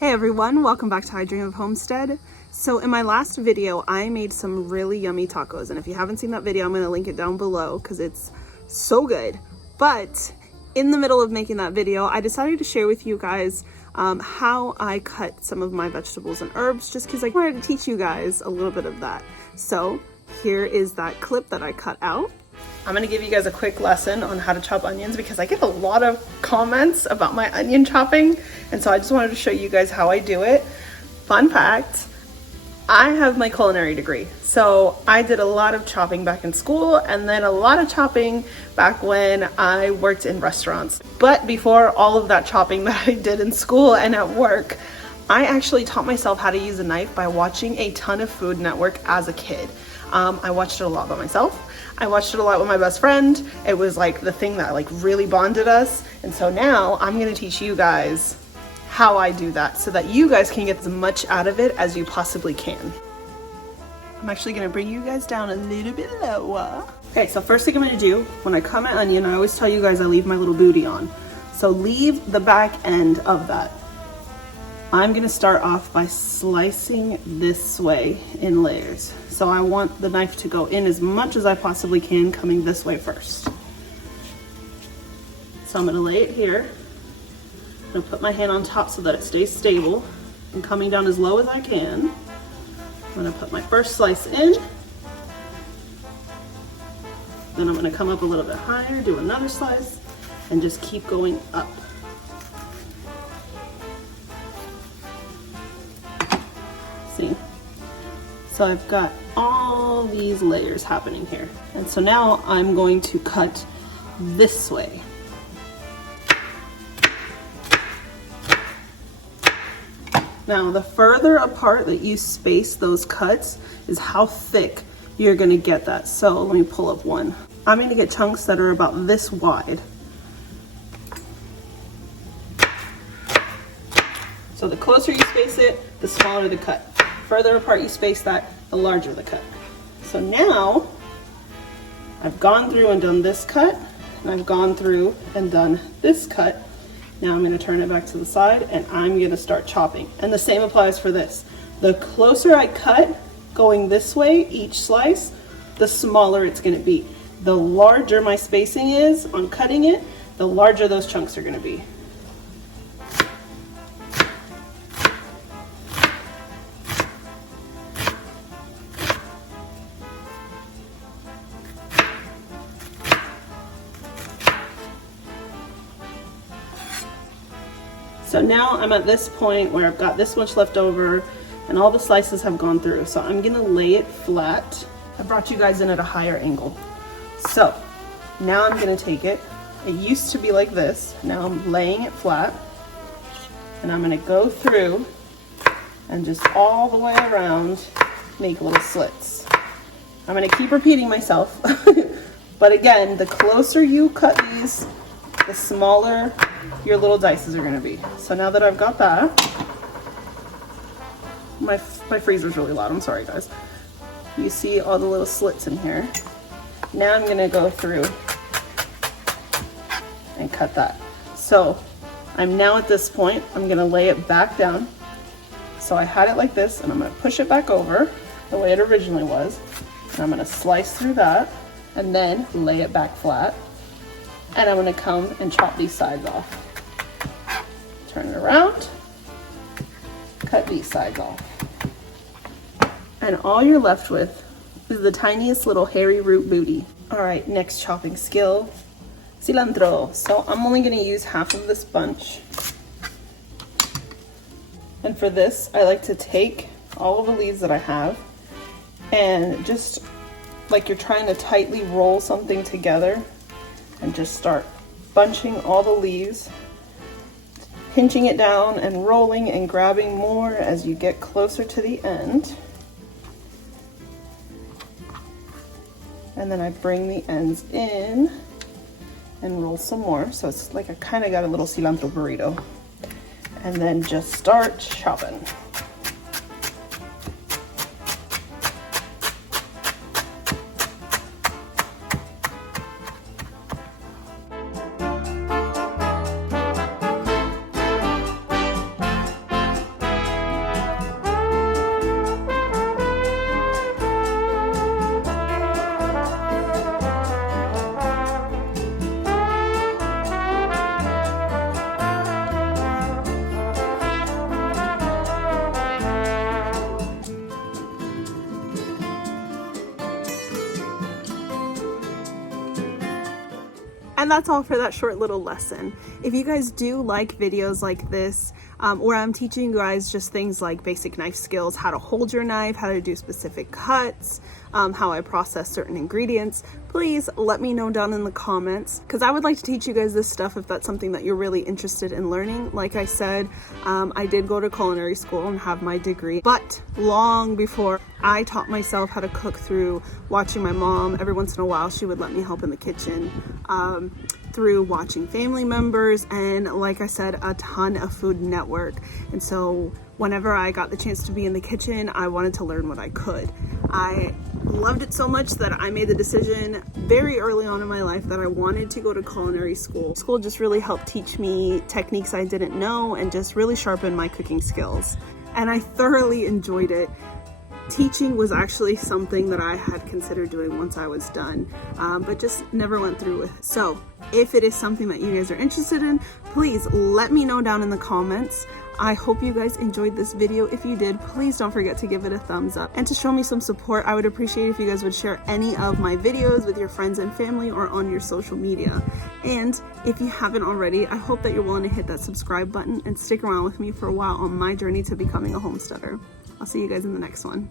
Hey everyone, welcome back to I Dream of Homestead. So in my last video, I made some really yummy tacos, and if you haven't seen that video, I'm gonna link it down below because it's so good. But in the middle of making that video, I decided to share with you guys how I cut some of my vegetables and herbs, just because I wanted to teach you guys a little bit of that. So here is that clip that I cut out. I'm gonna give you guys a quick lesson on how to chop onions because I get a lot of comments about my onion chopping, and so I just wanted to show you guys how I do it. Fun fact, I have my culinary degree, so I did a lot of chopping back in school and then a lot of chopping back when I worked in restaurants. But before all of that chopping that I did in school and at work, I actually taught myself how to use a knife by watching a ton of Food Network as a kid. I watched it a lot by myself. I watched it a lot with my best friend. It was like the thing that like really bonded us. And so now I'm gonna teach you guys how I do that so that you guys can get as much out of it as you possibly can. I'm actually gonna bring you guys down a little bit lower. Okay, so first thing I'm gonna do, when I cut my onion, I always tell you guys I leave my little booty on. So leave the back end of that. I'm gonna start off by slicing this way in layers. So I want the knife to go in as much as I possibly can, coming this way first. So I'm gonna lay it here. I'm gonna put my hand on top so that it stays stable and coming down as low as I can. I'm gonna put my first slice in. Then I'm gonna come up a little bit higher, do another slice, and just keep going up. See? So I've got all these layers happening here. And so now I'm going to cut this way. Now the further apart that you space those cuts is how thick you're gonna get that. So let me pull up one. I'm gonna get chunks that are about this wide. So the closer you space it, the smaller the cut. Further apart you space that, the larger the cut. So now I've gone through and done this cut, and I've gone through and done this cut. Now I'm gonna turn it back to the side and I'm gonna start chopping. And the same applies for this. The closer I cut going this way, each slice, the smaller it's gonna be. The larger my spacing is on cutting it, the larger those chunks are gonna be. So now I'm at this point where I've got this much left over and all the slices have gone through. So I'm gonna lay it flat. I brought you guys in at a higher angle. So now I'm gonna take it. It used to be like this. Now I'm laying it flat and I'm gonna go through and just all the way around make little slits. I'm gonna keep repeating myself. But again, the closer you cut these, the smaller your little dices are gonna be. So now that I've got that, my freezer's really loud, I'm sorry guys. You see all the little slits in here. Now I'm gonna go through and cut that. So I'm now at this point, I'm gonna lay it back down. So I had it like this and I'm gonna push it back over the way it originally was. And I'm gonna slice through that and then lay it back flat. And I'm gonna come and chop these sides off. Turn it around, cut these sides off. And all you're left with is the tiniest little hairy root booty. All right, next chopping skill, cilantro. So I'm only gonna use half of this bunch. And for this, I like to take all of the leaves that I have and just like you're trying to tightly roll something together and just start bunching all the leaves, pinching it down and rolling and grabbing more as you get closer to the end. And then I bring the ends in and roll some more. So it's like I kind of got a little cilantro burrito. And then just start chopping. And that's all for that short little lesson. If you guys do like videos like this, where I'm teaching you guys just things like basic knife skills, how to hold your knife, how to do specific cuts, how I process certain ingredients, please let me know down in the comments, because I would like to teach you guys this stuff if that's something that you're really interested in learning. Like I said, I did go to culinary school and have my degree, but long before I taught myself how to cook through watching my mom. Every once in a while she would let me help in the kitchen, through watching family members, and like I said, a ton of Food Network. And so whenever I got the chance to be in the kitchen, I wanted to learn what I could. I loved it so much that I made the decision very early on in my life that I wanted to go to culinary school. School just really helped teach me techniques I didn't know and just really sharpen my cooking skills. And I thoroughly enjoyed it. Teaching was actually something that I had considered doing once I was done, but just never went through with it. So if it is something that you guys are interested in, please let me know down in the comments. I hope you guys enjoyed this video. If you did, please don't forget to give it a thumbs up. And to show me some support, I would appreciate if you guys would share any of my videos with your friends and family or on your social media. And if you haven't already, I hope that you're willing to hit that subscribe button and stick around with me for a while on my journey to becoming a homesteader. I'll see you guys in the next one.